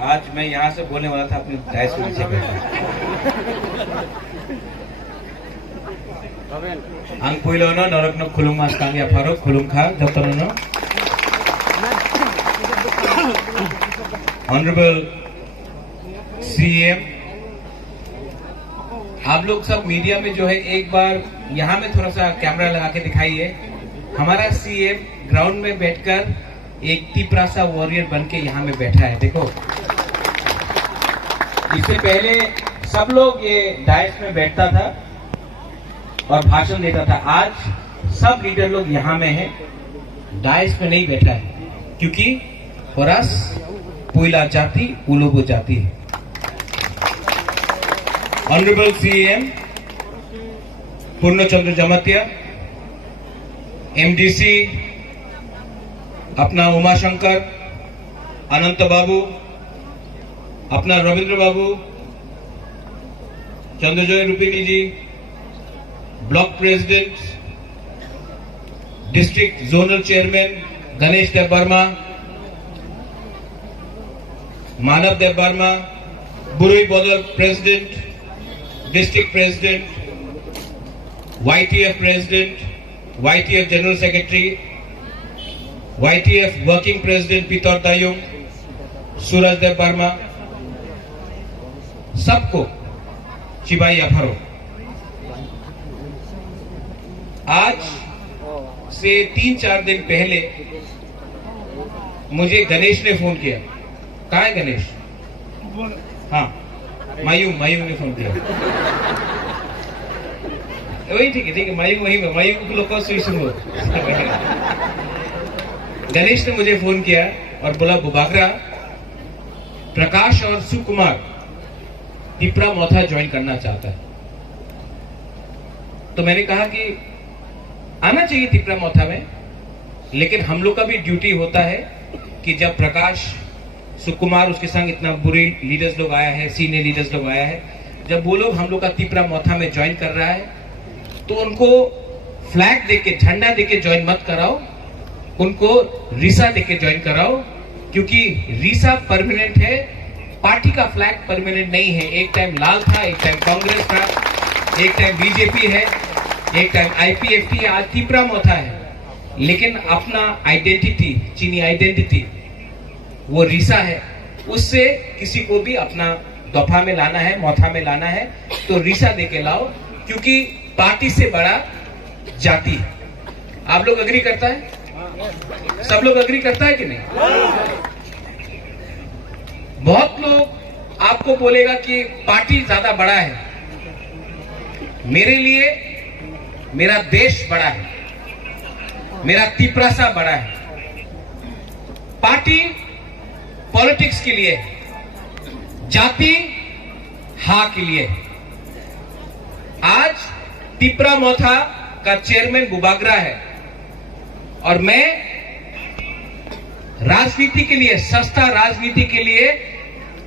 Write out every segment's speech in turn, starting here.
आज मैं यहाँ से बोलने वाला था अपनी डायस के नीचे ang puilono norok no khulung mas kang ya pharo khulung kha jotono honourable CM, आप लोग सब मीडिया में जो है एक बार यहाँ में थोड़ा सा कैमरा लगा के दिखाइए। हमारा सीएम ग्राउंड में बैठकर एक तिपरासा वॉरियर बन के यहाँ में बैठा है। देखो, इससे पहले सब लोग ये डायस में बैठता था और भाषण देता था। आज सब लीडर लोग यहाँ में हैं, डायस में नहीं बैठा है, क्योंकि होरास पुइला जाति उलोबो जाति है। Honourable CM Purnachandra Jamatia, MDC अपना उमाशंकर, अनंत बाबू, अपना Rabindra Babu, Chandrajay Rupini ji, block president, district zonal chairman Ganesh Deb Barma, Manav Deb Barma, Burui Badal president, district president, YTF president, YTF general secretary, YTF working president Peter Daiyung, सूरज देव वर्मा, सबको चिबाई अफरो। आज से 3-4 दिन पहले मुझे गणेश ने फोन किया। कहाँ है गणेश? हाँ, मायूंग ने फोन किया। वही ठीक है, मायूंग वही में, मायूंग लोग को सुनो। गणेश ने मुझे फोन किया और बोला, बुबागरा, प्रकाश और सुकुमार तिपरा मोथा ज्वाइन करना चाहता है। तो मैंने कहा कि आना चाहिए तिपरा मोथा में, लेकिन हम लोग का भी ड्यूटी होता है कि जब प्रकाश, सुकुमार, उसके संग इतना बुरे लीडर्स लोग आया है, सीनियर लीडर्स लोग आया है, जब वो लोग हम लोग का तिपरा मोथा में ज्वाइन कर रहा है तो उनको फ्लैग देके, झंडा देके ज्वाइन मत कराओ, उनको रीसा देके ज्वाइन कराओ, क्योंकि रीसा परमानेंट है, पार्टी का फ्लैग परमानेंट नहीं है। एक टाइम लाल था, एक टाइम कांग्रेस था, एक टाइम बीजेपी है, एक टाइम IPFT है, आज तिपरा मोथा है। लेकिन अपना आइडेंटिटी, चीनी आइडेंटिटी, वो रीसा है, उससे किसी को भी अपना दफा में लाना है, मोथा में लाना है, तो रीसा देके लाओ, क्योंकि पार्टी से बड़ा जाति है। आप लोग अग्री करता है? सब लोग अग्री करता है कि नहीं? बहुत लोग आपको बोलेगा कि पार्टी ज्यादा बड़ा है। मेरे लिए मेरा देश बड़ा है, मेरा तिपरासा बड़ा है। पार्टी पॉलिटिक्स के लिए, जाति हाँ के लिए। आज तिपरा मोथा का चेयरमैन बुबागरा है और मैं राजनीति के लिए, सस्ता राजनीति के लिए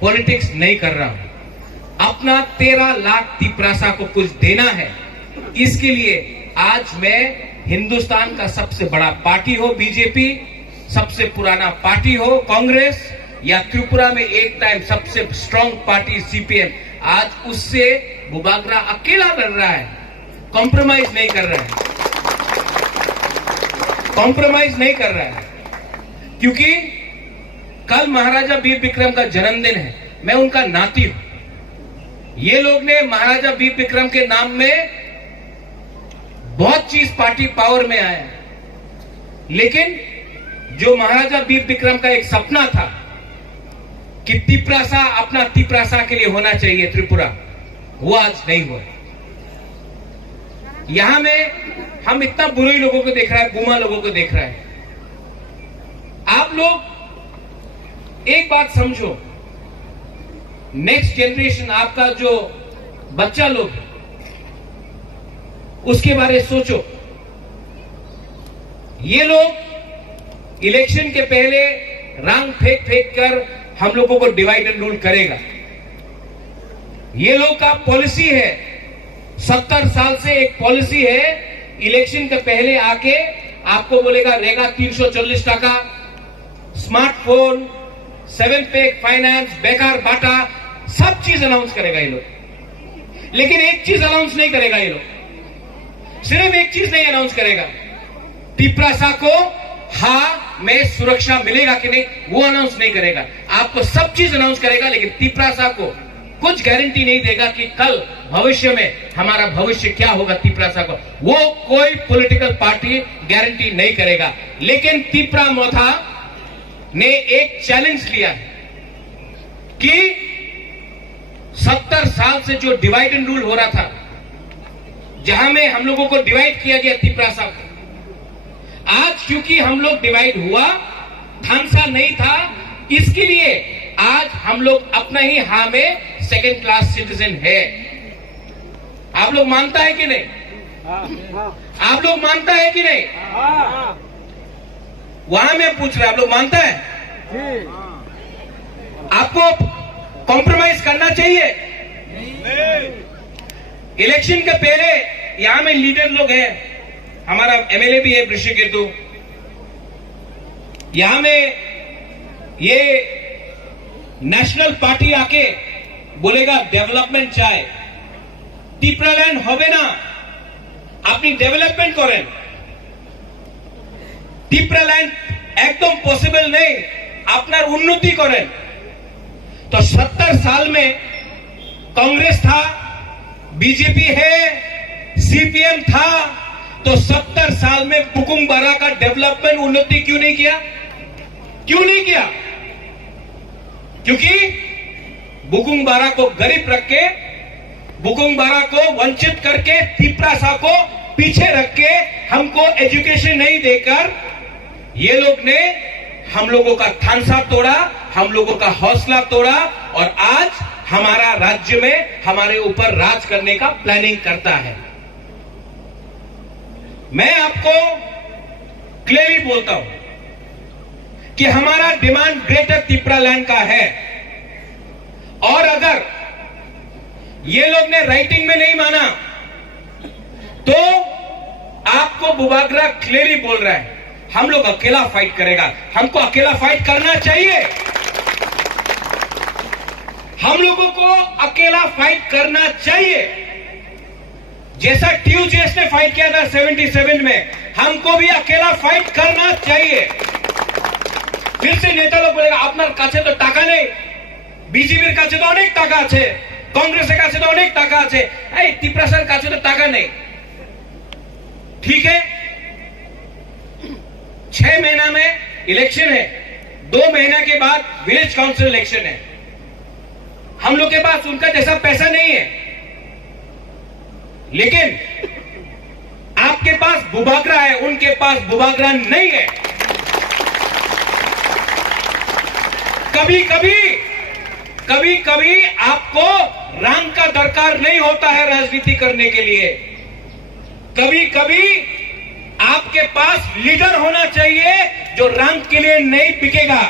पॉलिटिक्स नहीं कर रहा हूं। अपना 13 लाख तिपरासा को कुछ देना है, इसके लिए आज मैं हिंदुस्तान का सबसे बड़ा पार्टी हो बीजेपी, सबसे पुराना पार्टी हो कांग्रेस, या त्रिपुरा में एक टाइम सबसे स्ट्रांग पार्टी CPM, आज उससे बुबागरा अकेला लड़ रहा है, कॉम्प्रोमाइज नहीं कर रहा है, कॉम्प्रोमाइज नहीं कर रहा है, क्योंकि कल महाराजा वीर विक्रम का जन्मदिन है, मैं उनका नाती हूं। ये लोग ने महाराजा वीर विक्रम के नाम में बहुत चीज पार्टी पावर में आया, लेकिन जो महाराजा वीर विक्रम का एक सपना था कि तिपरासा अपना तिपरासा के लिए होना चाहिए त्रिपुरा, वो आज नहीं हुआ। यहां में हम इतना बुरे लोगों को देख रहा है, गुमा लोगों को देख रहा है। आप लोग एक बात समझो, नेक्स्ट जनरेशन, आपका जो बच्चा लोग, उसके बारे में सोचो। ये लोग इलेक्शन के पहले रंग फेंक कर हम लोगों को डिवाइड एंड रूल करेगा। ये लोग का पॉलिसी है, 70 साल से एक पॉलिसी है, इलेक्शन के पहले आके आपको बोलेगा रेगा 340 टाका, स्मार्टफोन, 7 पे फाइनेंस, बेकार बाटा, सब चीज अनाउंस करेगा ये लोग। लेकिन एक चीज अनाउंस नहीं करेगा ये लोग, सिर्फ एक चीज नहीं अनाउंस करेगा, तिपरासा को हाँ में सुरक्षा मिलेगा कि नहीं वो अनाउंस नहीं करेगा। आपको सब चीज अनाउंस करेगा, लेकिन तिपरासा को कुछ गारंटी नहीं देगा कि कल भविष्य में हमारा भविष्य क्या होगा तिपरासा को, वो कोई पॉलिटिकल पार्टी गारंटी नहीं करेगा। लेकिन तिपरा मोथा ने एक चैलेंज लिया है कि 70 साल से जो डिवाइड एंड रूल हो रहा था, जहां में हम लोगों को डिवाइड किया गया तिपरासा को, आज क्योंकि हम लोग डिवाइड हुआ, थानसा नहीं था, इसके लिए आज हम लोग अपना ही हाँ में सेकेंड क्लास सिटीजन है। आप लोग मानता है कि नहीं? आप लोग मानता है कि नहीं? वहां मैं पूछ रहा, आप लोग मानता है? आपको कॉम्प्रोमाइज करना चाहिए? इलेक्शन के पहले यहां में लीडर लोग हैं, हमारा एमएलए भी है ऋषिकेतु, यहां में ये नेशनल पार्टी आके बोलेगा डेवलपमेंट चाहे, টিপ্রাল্যান্ড হবে না, আপনি ডেভেলপমেন্ট করেন। টিপ্রাল্যান্ড একদম পসিবল নেই, আপনার উন্নতি করেন। तो 70 साल में कांग्रेस था, बीजेपी है, सीपीएम था, तो 70 साल में बुकुंग बारा का डेवलपमेंट उन्नति क्यों नहीं किया? क्यों नहीं किया? क्योंकि बुकुंग बारा को गरीब रख के, बुकुंग बारा को वंचित करके, तिपरासा को पीछे रख के, हमको एजुकेशन नहीं देकर ये लोग ने हम लोगों का थानसा तोड़ा, हम लोगों का हौसला तोड़ा, और आज हमारा राज्य में हमारे ऊपर राज करने का प्लानिंग करता है। मैं आपको क्लियरली बोलता हूं कि हमारा डिमांड ग्रेटर तिपरालैंड का है, और अगर ये लोग ने राइटिंग में नहीं माना तो आपको बुबागरा क्लियरली बोल रहा है, हम लोग अकेला फाइट करेगा। हमको अकेला फाइट करना चाहिए, हम लोगों को अकेला फाइट करना चाहिए। जैसा TUJS ने फाइट किया था 77 में, हमको भी अकेला फाइट करना चाहिए। फिर से नेता लोग बोलेगा আপনার কাছে তো টাকা নেই, বিজেপির কাছে তো অনেক টাকা আছে, কংগ্রেসের কাছে তো অনেক টাকা আছে, এই তিপরাসার কাছে তো টাকা নেই। ठीक है, 6 महीना में इलेक्शन है, 2 महीना के बाद विलेज काउंसिल इलेक्शन है। हम लोग के पास उनका जैसा पैसा नहीं है, लेकिन आपके पास बुबागरा है, उनके पास बुबागरा नहीं है। कभी कभी आपको रंग का दरकार नहीं होता है राजनीति करने के लिए, कभी कभी आपके पास लीडर होना चाहिए जो रंग के लिए नहीं बिकेगा।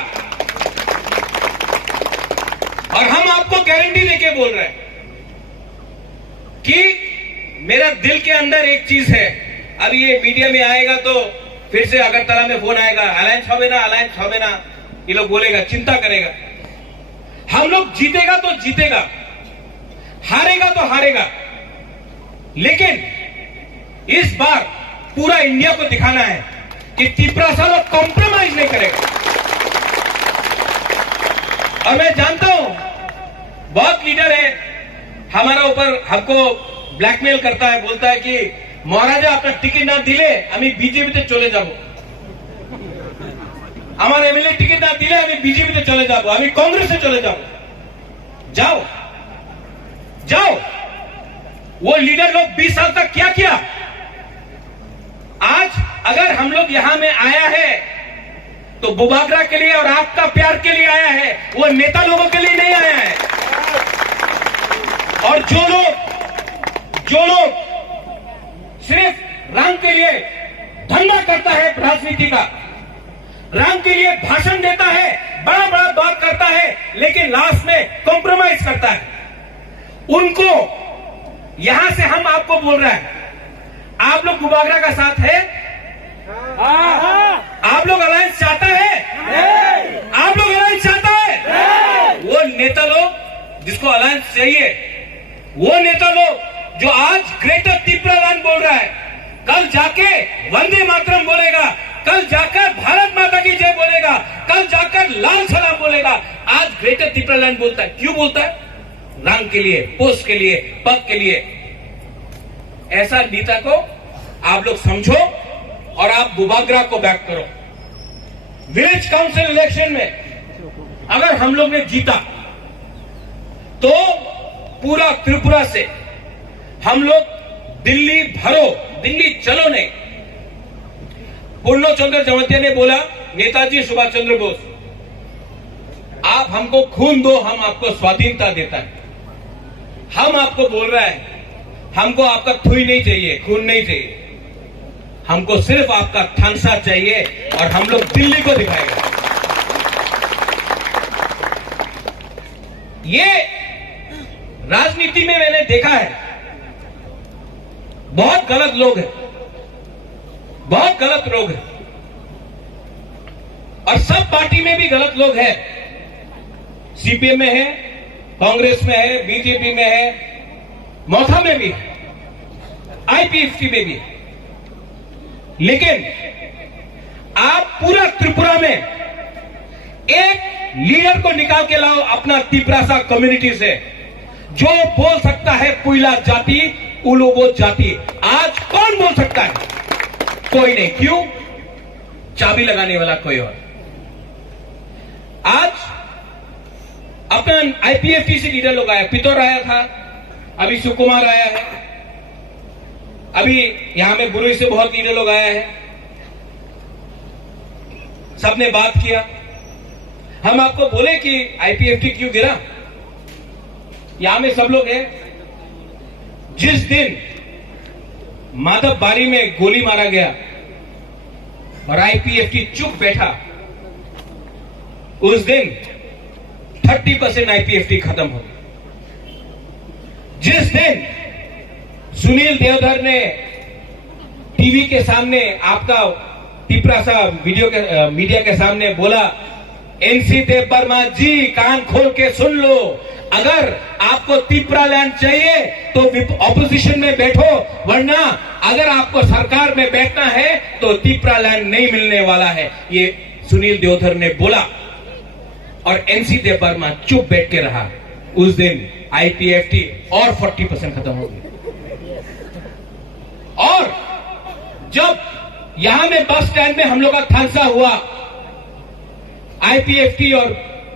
और हम आपको गारंटी देके बोल रहे हैं कि मेरा दिल के अंदर एक चीज है, अब ये मीडिया में आएगा तो फिर से अगरतला में फोन आएगा, अलायंस होवे ना, ये लोग बोलेगा, चिंता करेगा। हम लोग जीतेगा तो जीतेगा, हारेगा तो हारेगा, लेकिन इस बार पूरा इंडिया को दिखाना है कि तिपरासा लोग कॉम्प्रोमाइज नहीं करेगा। और मैं जानता हूं बहुत लीडर है हमारा ऊपर, हमको ब्लैकमेल करता है, बोलता है कि महाराजा अपना टिकट ना दिले আমি বিজেপিতে চলে যাব, আমার এমএলএ টিকিট না দিলে আমি বিজেপিতে চলে যাব, আমি कांग्रेस চলে যাব। जाओ, वो लीडर लोग 20 साल तक क्या किया? आज अगर हम लोग यहां में आया है तो बुबागरा के लिए और आपका प्यार के लिए आया है, वो नेता लोगों के लिए नहीं आया है। और जो लोग सिर्फ रंग के लिए धंधा करता है, राजनीति का रंग के लिए भाषण देता है, बड़ा बड़ा बात करता है, लेकिन लास्ट में कॉम्प्रोमाइज करता है, उनको यहां से हम आपको बोल रहे हैं, आप लोग बुबागरा का साथ है? आप लोग अलायंस चाहता है? आप लोग अलायंस चाहता है? वो नेता लोग जिसको अलायंस चाहिए, वो नेता लोग जो आज ग्रेटर त्रिपुरालैंड बोल रहा है, कल जाके वंदे मातरम बोलेगा, कल जाकर भारत माता की जय बोलेगा, कल जाकर लाल सलाम बोलेगा, आज ग्रेटर त्रिपुरालैंड बोलता है। क्यों बोलता है? रंग के लिए, पोस्ट के लिए, पद के लिए। ऐसा नेता को आप लोग समझो और आप बुबाग्रा को बैक करो। विलेज काउंसिल इलेक्शन में अगर हम लोग ने जीता तो पूरा त्रिपुरा से हम लोग दिल्ली भरो, दिल्ली चलो नहीं। पूर्ण चंद्र जमतिया ने बोला, नेताजी सुभाष चंद्र बोस, आप हमको खून दो, हम आपको स्वाधीनता देता है। हम आपको बोल रहा है, हमको आपका थुई नहीं चाहिए, खून नहीं चाहिए, हमको सिर्फ आपका थानसा चाहिए और हम लोग दिल्ली को दिखाएंगे। ये राजनीति में मैंने देखा है, बहुत गलत लोग हैं, बहुत गलत लोग हैं, और सब पार्टी में भी गलत लोग हैं। सीपीएम में है, कांग्रेस में है, बीजेपी में है, मौथा में भी है, आईपीएफटी में भी है। लेकिन आप पूरा त्रिपुरा में एक लीडर को निकाल के लाओ अपना तिपरासा कम्युनिटी से, जो बोल सकता है पुइला जाति, उलोबो जाति। आज कौन बोल सकता है? कोई नहीं। क्यों? चाबी लगाने वाला कोई और। आज अपना आईपीएफटी से लीडर लोग आया, पितौर आया था, अभी सुकुमार आया है, अभी यहां में बुरुई से बहुत लीडर लोग आया है, सबने बात किया। हम आपको बोले कि आईपीएफटी क्यों गिरा, यहां में सब लोग हैं। जिस दिन माधव बारी में गोली मारा गया और आईपीएफटी चुप बैठा, उस दिन 30% आईपीएफटी खत्म हो गई। जिस दिन सुनील देवधर ने टीवी के सामने, आपका तिपरासा मीडिया के सामने बोला, एनसी देव वर्मा जी कान खोल के सुन लो, अगर आपको त्रिपुरालैंड चाहिए तो ऑपोजिशन में बैठो, वरना अगर आपको सरकार में बैठना है तो त्रिपुरालैंड नहीं मिलने वाला है। ये सुनील देवधर ने बोला और एनसी देव वर्मा चुप बैठ के रहा। उस दिन आईपीएफटी और 40% खत्म हो गई। और जब यहां में बस स्टैंड में हम लोग का थानसा हुआ, आईपीएफटी और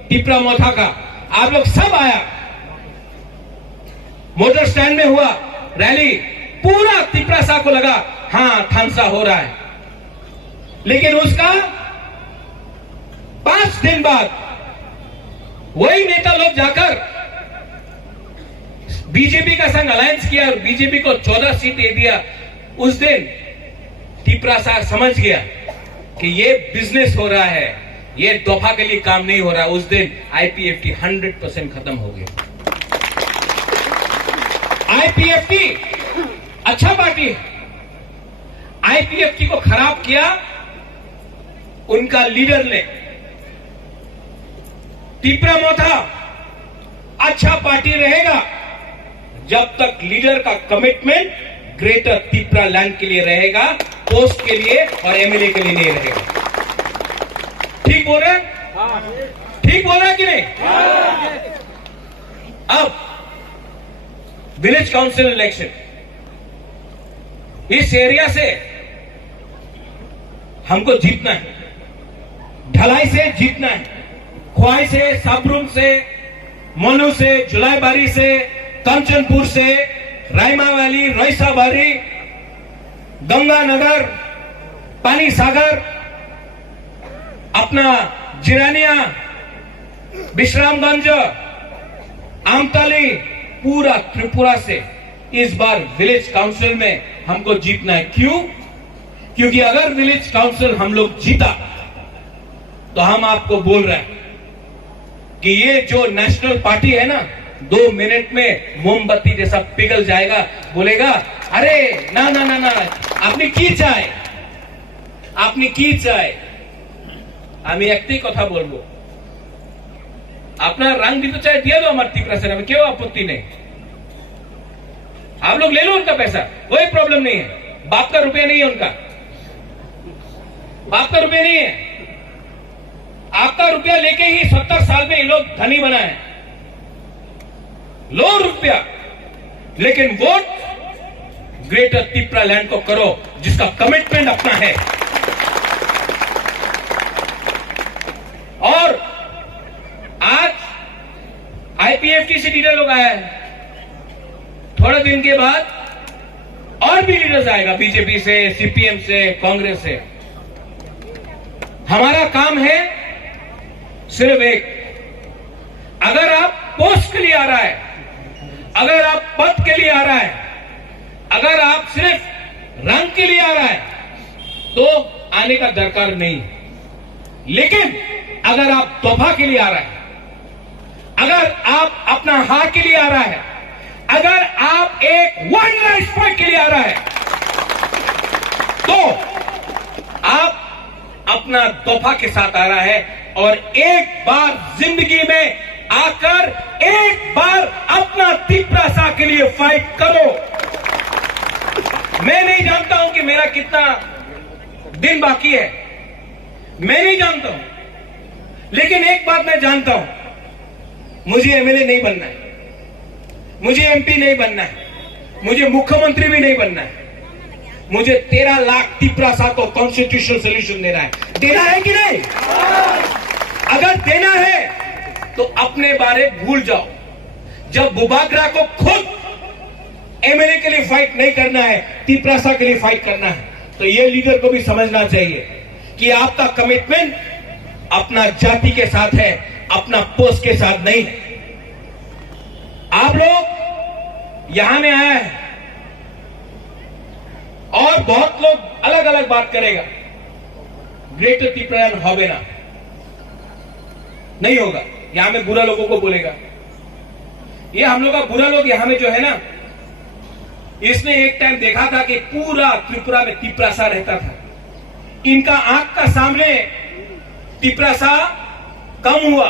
त्रिपुरा मोथा का, आप लोग सब आया, मोटर स्टैंड में हुआ रैली, पूरा त्रिपुरा को लगा हां थानसा हो रहा है। लेकिन उसका 5 दिन बाद वही नेता लोग जाकर बीजेपी का संग अलायंस किया और बीजेपी को 14 सीट दे दिया। उस दिन त्रिपुरा समझ गया कि ये बिजनेस हो रहा है, ये दफा के लिए काम नहीं हो रहा। उस दिन आईपीएफटी 100% खत्म हो गया। आईपीएफटी अच्छा पार्टी है, आईपीएफटी को खराब किया उनका लीडर ने। त्रिपुरा मोथा अच्छा पार्टी रहेगा जब तक लीडर का कमिटमेंट ग्रेटर त्रिपुरालैंड के लिए रहेगा, पोस्ट के लिए और एमएलए के लिए नहीं रहेगा। ठीक बोल रहे हैं? ठीक बोल रहे हैं कि नहीं? अब विलेज काउंसिल इलेक्शन, इस एरिया से हमको जीतना है, ढलाई से जीतना है, ख्वाई से, साबरुम से, मनु से, जुलाईबारी से, कंचनपुर से, रायमा वैली, रईसाबारी, गंगानगर, पानी सागर, अपना जिरानिया, विश्रामगंज, आमताली, पूरा त्रिपुरा से इस बार विलेज काउंसिल में हमको जीतना है। क्यों? क्योंकि अगर विलेज काउंसिल हम लोग जीता तो हम आपको बोल रहे हैं कि ये जो नेशनल पार्टी है ना, 2 मिनट में मोमबत्ती जैसा पिघल जाएगा, बोलेगा अरे ना ना ना ना, आपने की चाय, आपने की चाय। আমি একটাই কথা বলবো, अपना रंग भी तो चाहे दिया दो हमारे तीपरा सेना में, क्यों आपत्ति नहीं? आप लोग ले लो उनका पैसा, कोई प्रॉब्लम नहीं है। बाप का रुपया नहीं है उनका, बाप का रुपया नहीं है। आपका रुपया लेके ही 70 साल में ये लोग धनी बना है। लो रुपया, लेकिन वोट ग्रेटर तिपरा लैंड को करो जिसका कमिटमेंट अपना है। और आज आईपीएफटी से लीडर लोग आया है, थोड़े दिन के बाद और भी लीडर्स आएगा, बीजेपी से, सीपीएम से, कांग्रेस से। हमारा काम है सिर्फ एक, अगर आप पोस्ट के लिए आ रहा है, अगर आप पद के लिए आ रहा है, अगर आप सिर्फ रंग के लिए आ रहा है तो आने का दरकार नहीं। लेकिन अगर आप तोहफा के लिए आ रहा है, अगर आप अपना हाथ के लिए आ रहा है, अगर आप एक वन लाइफ फाइट के लिए आ रहा है, तो आप अपना तोहफा के साथ आ रहा है। और एक बार जिंदगी में आकर एक बार अपना तिपरा सा के लिए फाइट करो। मैं नहीं जानता हूं कि मेरा कितना दिन बाकी है, मैं नहीं जानता हूं, लेकिन एक बात मैं जानता हूं, मुझे एमएलए नहीं बनना है, मुझे एमपी नहीं बनना है, मुझे मुख्यमंत्री भी नहीं बनना है। मुझे 13 लाख तिपरा सा को कॉन्स्टिट्यूशनल सोल्यूशन देना है। देना है कि नहीं? अगर देना है तो अपने बारे भूल जाओ। जब बुबागरा को खुद एमएलए के लिए फाइट नहीं करना है, तिपरा सा के लिए फाइट करना है, तो ये लीडर को भी समझना चाहिए कि आपका कमिटमेंट अपना जाति के साथ है, अपना पोस्ट के साथ नहीं है। आप लोग यहां में आया है और बहुत लोग अलग अलग बात करेगा, ग्रेटर तिपरा होवे ना, नहीं होगा। यहां में बुरा लोगों को बोलेगा, ये हम लोग का बुरा लोग यहां में जो है ना, इसने एक टाइम देखा था कि पूरा त्रिपुरा में तिपरा सा रहता था। इनका आंख का सामने तिपरा सा कम हुआ,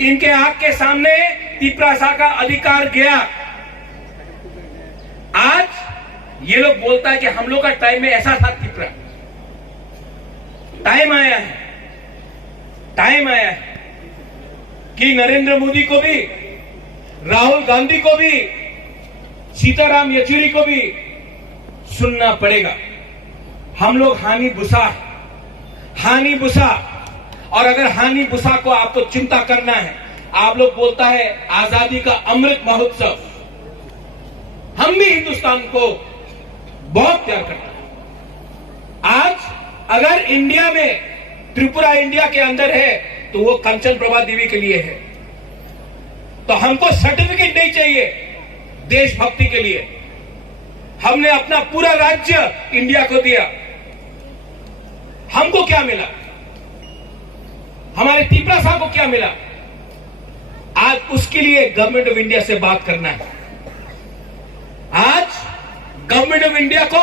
इनके आंख के सामने तिपरा सा का अधिकार गया। आज ये लोग बोलता है कि हम लोग का टाइम में ऐसा था तिपरा। टाइम आया है, टाइम आया है कि नरेंद्र मोदी को भी, राहुल गांधी को भी, सीताराम येचुरी को भी सुनना पड़ेगा। हम लोग हानि बुसा है, हानि बुसा। और अगर हानि बुसा को आपको चिंता करना है, आप लोग बोलता है आजादी का अमृत महोत्सव, हम भी हिंदुस्तान को बहुत प्यार करते हैं। आज अगर इंडिया में, त्रिपुरा इंडिया के अंदर है, तो वो कंचन प्रभा देवी के लिए है। तो हमको सर्टिफिकेट नहीं चाहिए देशभक्ति के लिए। हमने अपना पूरा राज्य इंडिया को दिया, हमको क्या मिला? हमारे तिपरा साहब को क्या मिला? आज उसके लिए गवर्नमेंट ऑफ इंडिया से बात करना है। आज गवर्नमेंट ऑफ इंडिया को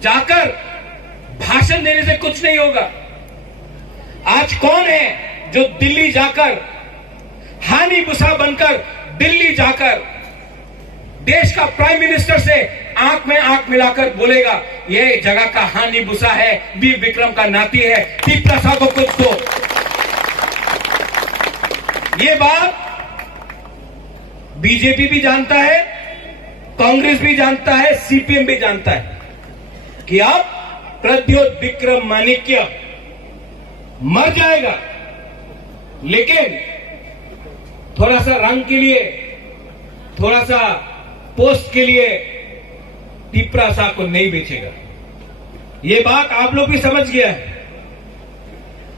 जाकर भाषण देने से कुछ नहीं होगा। आज कौन है जो दिल्ली जाकर, हानि बुसा बनकर दिल्ली जाकर देश का प्राइम मिनिस्टर से आंख में आंख मिलाकर बोलेगा ये जगह का हानि बुसा है, वीर विक्रम का नाती है, तिपरा साहब को कुछ दो। ये बात बीजेपी भी जानता है, कांग्रेस भी जानता है, सीपीएम भी जानता है कि अब प्रद्योत विक्रम माणिक्य मर जाएगा, लेकिन थोड़ा सा रंग के लिए, थोड़ा सा पोस्ट के लिए तिपरा सा को नहीं बेचेगा। ये बात आप लोग भी समझ गया है।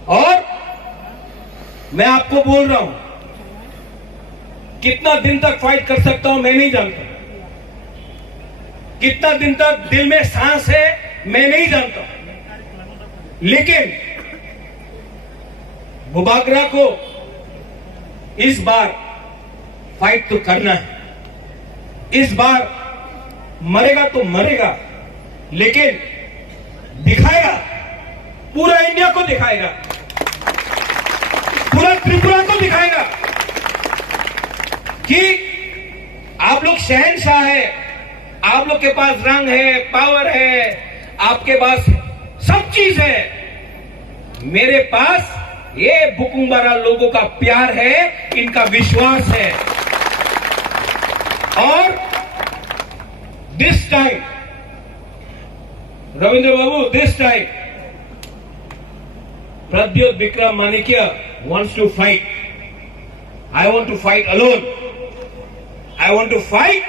और मैं आपको बोल रहा हूं, कितना दिन तक फाइट कर सकता हूं मैं नहीं जानता, कितना दिन तक दिल में सांस है मैं नहीं जानता, लेकिन बुबागरा को इस बार फाइट तो करना है। इस बार मरेगा तो मरेगा, लेकिन दिखाएगा, पूरा इंडिया को दिखाएगा पूरा त्रिपुरा को दिखाएगा कि आप लोग शहंशाह है, आप लोग के पास रंग है, पावर है, आपके पास सब चीज है। मेरे पास ये बुकुम्बारा लोगों का प्यार है, इनका विश्वास है। और this time Ravindra Babu, this time Pradyot Vikram Manikya wants to fight. I want to fight alone. I want to fight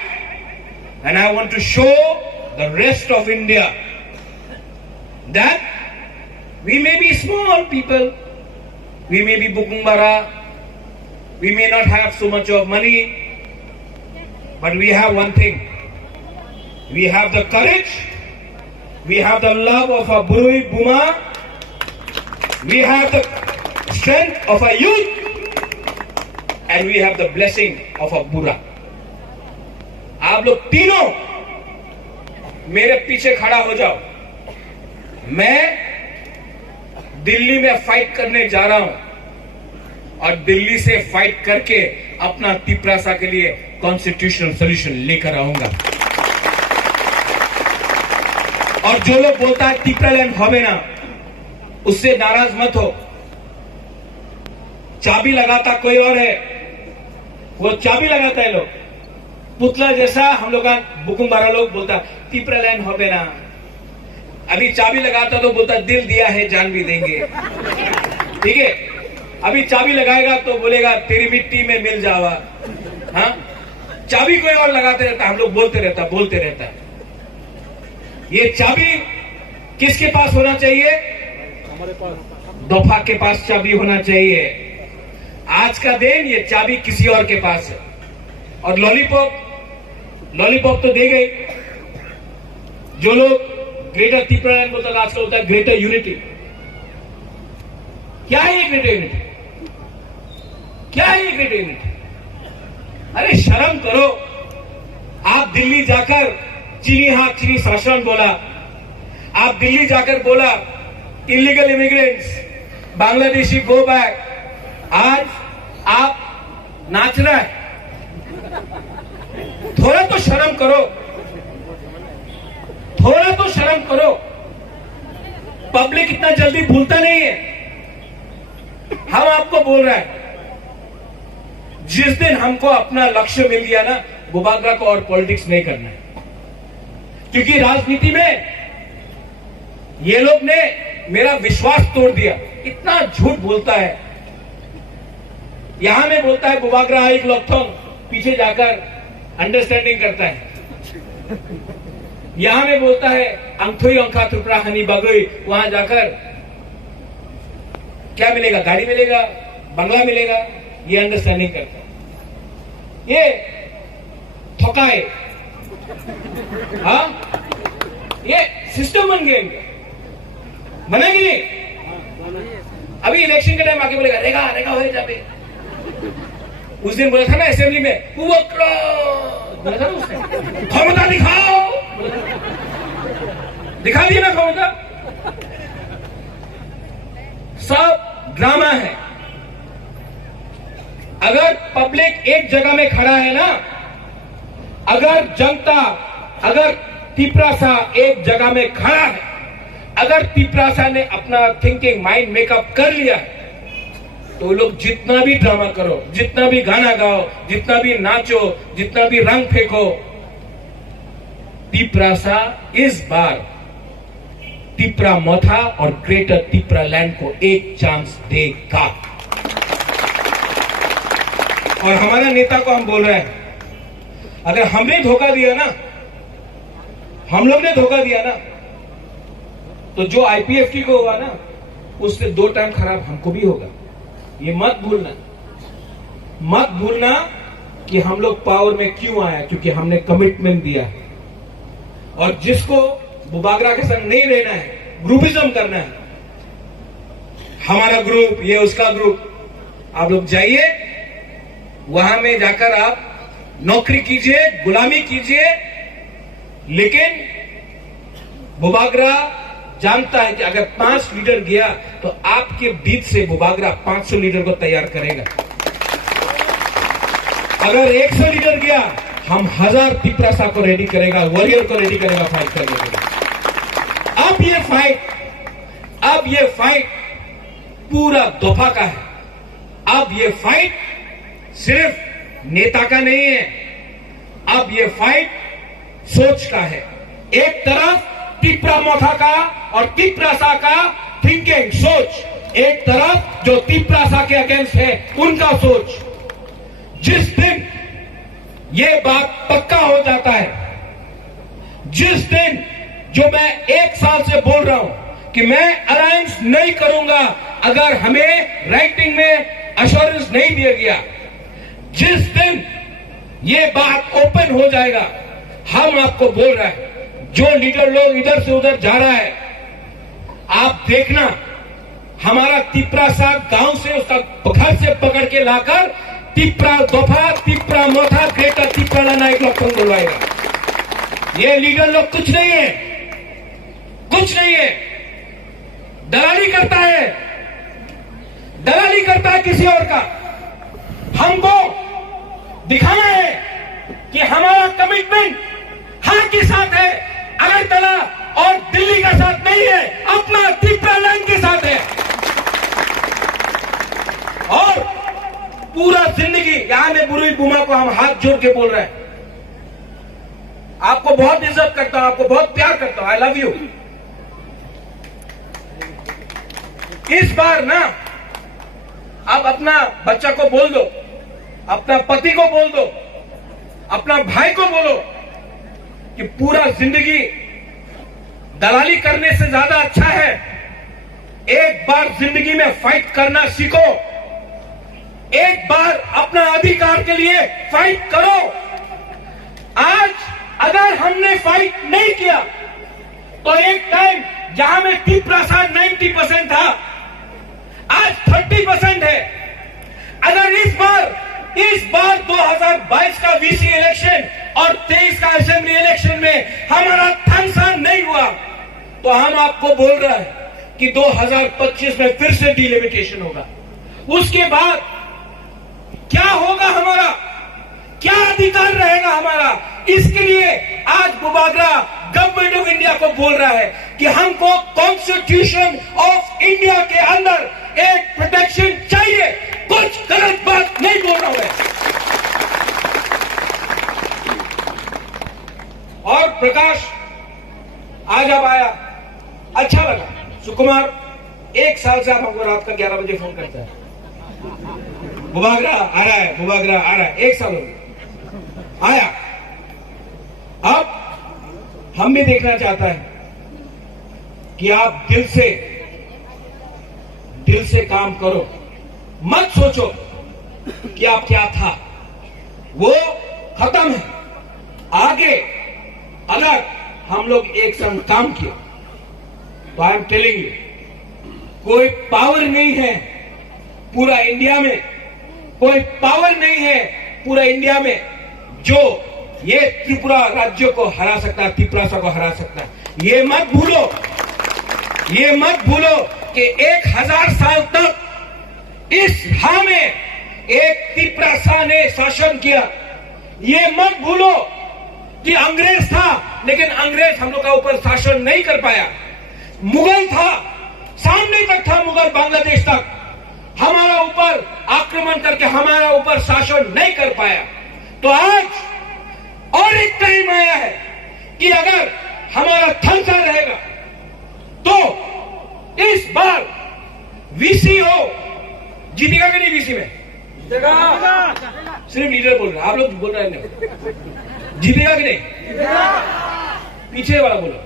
and I want to show the rest of India that we may be small people, we may be Bukumbara, we may not have so much of money, but we have one thing. We have the courage, we have the love of a Burui Buma, we have the strength of a youth, and we have the blessing of a Bura. आप लोग तीनों मेरे पीछे खड़ा हो जाओ। मैं दिल्ली में फाइट करने जा रहा हूं और दिल्ली से फाइट करके अपना तिपरासा के लिए कॉन्स्टिट्यूशनल सोल्यूशन लेकर आऊंगा। और जो लोग बोलता है तिपरालैंड होवे ना, उससे नाराज मत हो। चाबी लगाता कोई और है, वो चाबी लगाता है लोग। पुतला जैसा हम लोग का बुकुम्बारा लोग बोलता तिपरालैंड होवे ना, अभी चाबी लगाता तो बोलता दिल दिया है जान भी देंगे। ठीक है, अभी चाबी लगाएगा तो बोलेगा तेरी मिट्टी में मिल जावा। हाँ, चाबी कोई और लगाते रहता, हम लोग बोलते रहता। ये चाबी किसके पास होना चाहिए? हमारे पास दोफा के पास चाबी होना चाहिए। आज का दिन ये चाबी किसी और के पास है। और लॉलीपॉप तो दे गए। जो लोग ग्रेटर तिपरालैंड बोलता था, आजकल होता है ग्रेटर यूनिटी। क्या है ये ग्रेटर यूनिटी? क्या है ये ग्रेटर यूनिटी? अरे शर्म करो। आप दिल्ली जाकर चीनी हाथ चीनी शासन बोला, आप दिल्ली जाकर बोला illegal immigrants Bangladeshi go back. आज आप नाच रहा है। थोड़ा तो शर्म करो, थोड़ा तो शर्म करो। पब्लिक इतना जल्दी भूलता नहीं है। हम आपको बोल रहे हैं, जिस दिन हमको अपना लक्ष्य मिल गया ना, बुबागरा को और पॉलिटिक्स नहीं करना है। क्योंकि राजनीति में ये लोग ने मेरा विश्वास तोड़ दिया। इतना झूठ बोलता है। यहां में बोलता है बुबागरा एक लोकथोंग, पीछे जाकर अंडरस्टैंडिंग करता है। यहां में बोलता है अंथोई अंखा त्रिपुरा हनी बगोई, वहां जाकर क्या मिलेगा? गाड़ी मिलेगा, बंगला मिलेगा, ये अंडरस्टैंडिंग करता है। ये ठोकाए। हाँ, ये सिस्टम बन गया इनका। बना कि नहीं? अभी इलेक्शन के टाइम आके बोलेगा रेगा रेगा हो जाए। उस दिन बोला था ना असेंबली में, बोला था ना उसने, क्षमता दिखाओ। दिखा दिया ना क्षमता। सब ड्रामा है। अगर पब्लिक एक जगह में खड़ा है ना, अगर जनता, अगर तिपरासा एक जगह में खड़ा है, अगर तिपरासा ने अपना थिंकिंग माइंड मेकअप कर लिया है, तो लोग जितना भी ड्रामा करो, जितना भी गाना गाओ, जितना भी नाचो, जितना भी रंग फेंको, तिपरासा इस बार तिपरा मोथा और ग्रेटर तिपरालैंड को एक चांस देगा। और हमारे नेता को हम बोल रहे हैं, अगर हमने धोखा दिया ना, हम लोग ने धोखा दिया ना, तो जो आईपीएफटी को होगा ना, उससे 2 टाइम खराब हमको भी होगा। ये मत भूलना कि हम लोग पावर में क्यों आए, क्योंकि हमने कमिटमेंट दिया है। और जिसको बुबागरा के संग नहीं रहना है, ग्रुपिज्म करना है, हमारा ग्रुप, ये उसका ग्रुप, आप लोग जाइए, वहां में जाकर आप नौकरी कीजिए, गुलामी कीजिए, लेकिन बुबागरा जानता है कि अगर 5 लीडर गया तो आपके बीच से बुबागरा 500 लीडर को तैयार करेगा। अगर 100 लीडर गया, हम 1000 तिपरासा को रेडी करेगा, वॉरियर को रेडी करेगा फाइट करने के लिए। अब ये फाइट पूरा दोफा का है। अब ये फाइट सिर्फ नेता का नहीं है, अब ये फाइट सोच का है। एक तरफ तिपरा मोथा का और तिपरासा का थिंकिंग सोच, एक तरफ जो तिपरासा के अगेंस्ट है उनका सोच। जिस दिन ये बात पक्का हो जाता है, जिस दिन जो मैं 1 साल से बोल रहा हूं कि मैं अलायंस नहीं करूंगा अगर हमें राइटिंग में अश्योरेंस नहीं दिया गया, जिस दिन ये बात ओपन हो जाएगा, हम आपको बोल रहे हैं, जो लीडर लोग इधर से उधर जा रहा है, आप देखना, हमारा तिपरासा गांव से उसका घर से पकड़ के लाकर तिपरा दोफा, तिपरा मोथा, ग्रेटर तिपरा नायक लोग बुलवाएगा। ये लीडर लोग कुछ नहीं है, कुछ नहीं है, दलाली करता है, दलाली करता है किसी और का। हमको दिखाना है कि हमारा कमिटमेंट हाँ के साथ है, अगरतला और दिल्ली का साथ नहीं है, अपना तिपरा लाइन के साथ है। और पूरा जिंदगी यहां में बुरी बुमा को हम हाथ जोड़ के बोल रहे हैं, आपको बहुत इज्जत करता हूं, आपको बहुत प्यार करता हूं, आई लव यू। इस बार ना आप अपना बच्चा को बोल दो, अपना पति को बोल दो, अपना भाई को बोलो कि पूरा जिंदगी दलाली करने से ज्यादा अच्छा है, एक बार जिंदगी में फाइट करना सीखो, एक बार अपना अधिकार के लिए फाइट करो। आज अगर हमने फाइट नहीं किया तो एक टाइम जहां में तिपरासा 90% था, आज 30% है। अगर इस बार 2022 का वीसी इलेक्शन और 23 का असेंबली इलेक्शन में हमारा थानसा नहीं हुआ तो हम आपको बोल रहे हैं कि 2025 में फिर से डिलिमिटेशन होगा। उसके बाद क्या होगा, हमारा क्या अधिकार रहेगा हमारा? इसके लिए आज बुबागरा गवर्नमेंट ऑफ इंडिया को बोल रहा है कि हमको कॉन्स्टिट्यूशन ऑफ इंडिया के अंदर एक प्रोटेक्शन चाहिए। कुछ गलत बात नहीं बोल रहा हूं। और प्रकाश आज अब आया, अच्छा लगा। सुकुमार 1 साल से आप हमको रात का 11 बजे फोन करते हैं, बुबागरा आ रहा है, बुबागरा आ रहा है, 1 साल हो गया आया। अब हम भी देखना चाहता है कि आप दिल से काम करो, मत सोचो कि आप क्या था, वो खत्म है। आगे अगर हम लोग एक संग काम किया तो आई एम टेलिंग यू, कोई पावर नहीं है पूरा इंडिया में, कोई पावर नहीं है पूरा इंडिया में जो ये त्रिपुरा राज्य को हरा सकता है, तिपरासा को हरा सकता है। ये मत भूलो, ये मत भूलो कि 1000 साल तक इस हा में एक तिपरासा ने शासन किया। ये मत भूलो कि अंग्रेज था, लेकिन अंग्रेज हम लोग का ऊपर शासन नहीं कर पाया। मुगल था, सामने तक था मुगल, बांग्लादेश तक हमारा ऊपर आक्रमण करके हमारा ऊपर शासन नहीं कर पाया। तो आज और एक टाइम आया है कि अगर हमारा थानसा रहेगा तो इस बार वीसी हो, जीतेगा कि नहीं? वीसी में सिर्फ लीडर बोल रहे हैं, आप लोग बोल रहे हैं, जीतेगा कि नहीं? पीछे वाला बोलो।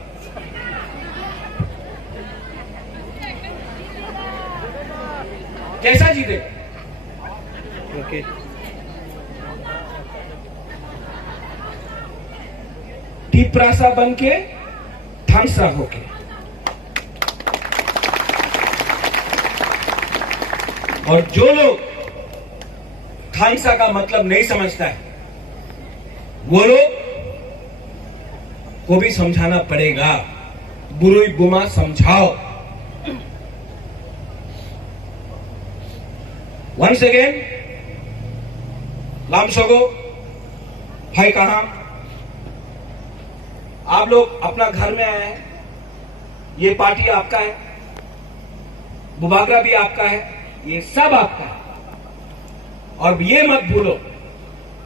कैसा जीते? ओके, तिपरासा बन के थानसा होके। और जो लोग थानसा का मतलब नहीं समझता है, वो लोग को भी समझाना पड़ेगा। बुरुई बुमा समझाओ। वंस अगेन लामसोगो भाई कहां आप लोग अपना घर में आए हैं, ये पार्टी आपका है, बुबागरा भी आपका है, ये सब आपका है। और ये मत भूलो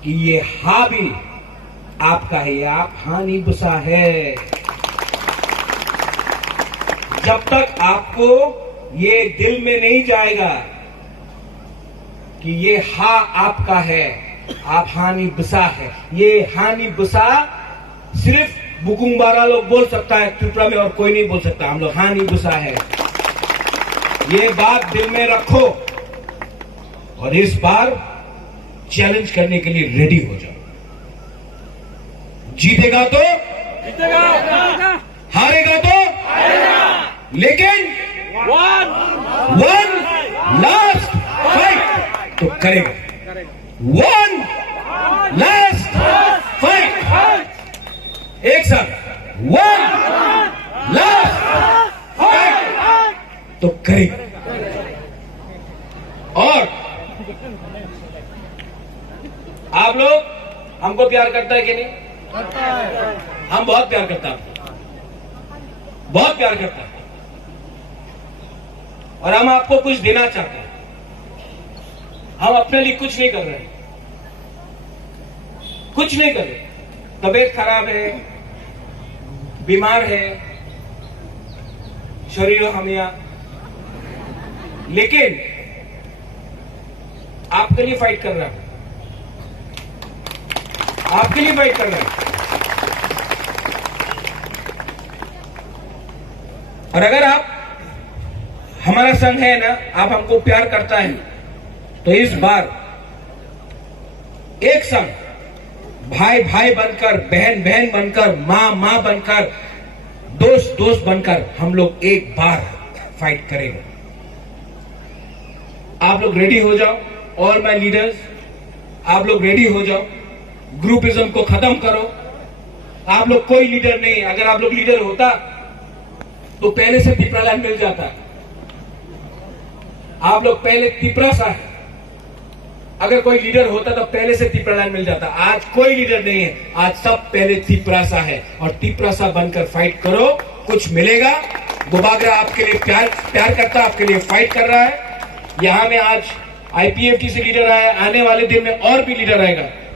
कि ये हा भी आपका है, ये आप हानि बुसा है। जब तक आपको ये दिल में नहीं जाएगा कि ये हा आपका है, आप हानि बुसा है, ये हानि बुसा सिर्फ बुकुंबारा लोग बोल सकता है त्रिपुरा में, और कोई नहीं बोल सकता। हम लोग हानि बुसा है, ये बात दिल में रखो और इस बार चैलेंज करने के लिए रेडी हो जाओ। जीतेगा तो जीतेगा, हारेगा तो हारेगा, लेकिन वन लास्ट फाइट तो करेगा। वन लास्ट फाइट, एक साथ वन लास्ट फाइट तो करेगा। और आप लोग हमको प्यार करता है कि नहीं? हम बहुत प्यार करता है, बहुत प्यार करता है, और हम आपको कुछ देना चाहते हैं। हम अपने लिए कुछ नहीं कर रहे, कुछ नहीं कर रहे। तबीयत खराब है, बीमार है, शरीर हमिया, लेकिन आपके लिए फाइट कर रहा है, आपके लिए फाइट कर रहा है। और अगर आप हमारा संग है ना, आप हमको प्यार करता है, तो इस बार एक संग भाई भाई बनकर, बहन बहन बनकर, मां मां बनकर, दोस्त दोस्त बनकर हम लोग एक बार फाइट करेंगे। आप लोग रेडी हो जाओ, और माय लीडर्स आप लोग रेडी हो जाओ। ग्रुपिज्म को खत्म करो। आप लोग कोई लीडर नहीं, अगर आप लोग लीडर होता तो पहले से तिपरालैंड मिल जाता। आप लोग पहले तिपरा सा है, अगर कोई लीडर होता तो पहले से तिपरालैंड मिल जाता। आज कोई लीडर नहीं है, आज सब पहले तिपरा सा है, और तिपरा सा बनकर फाइट करो, कुछ मिलेगा। बुबागरा आपके लिए प्यार करता, आपके लिए फाइट कर रहा है। यहां में आज IPFT से लीडर आया, आने वाले दिन में और भी लीडर आएगा।